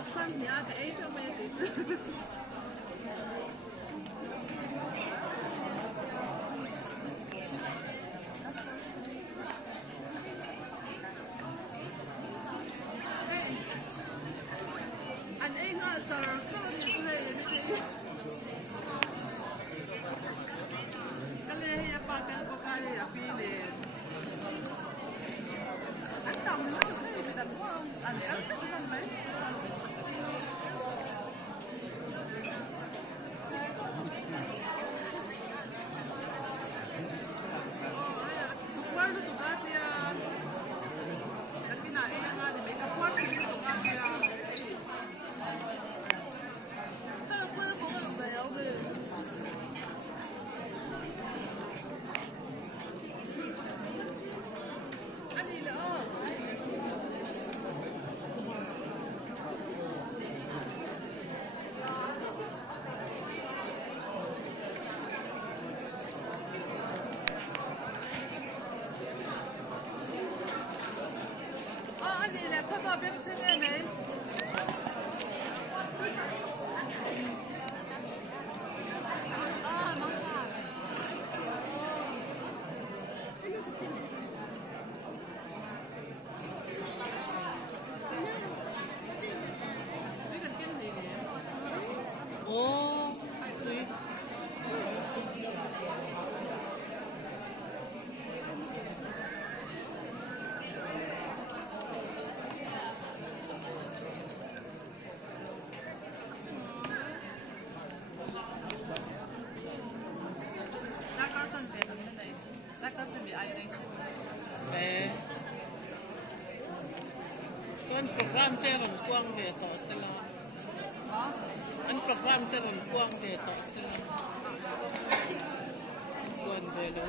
Interessant, ja, de eten met dit. Anh ấy nói là rất là nhiều người cái này là ba cái là phi này anh tầm nó thấy bị đập không anh ăn cái gì mấy guardo tu gatia lakini na ina hadi make up what you tu gatia puede comer un verde ani la Papa biết thế này này. Kan program teron kuang beto sila. An program teron kuang beto sila. Kuang beto.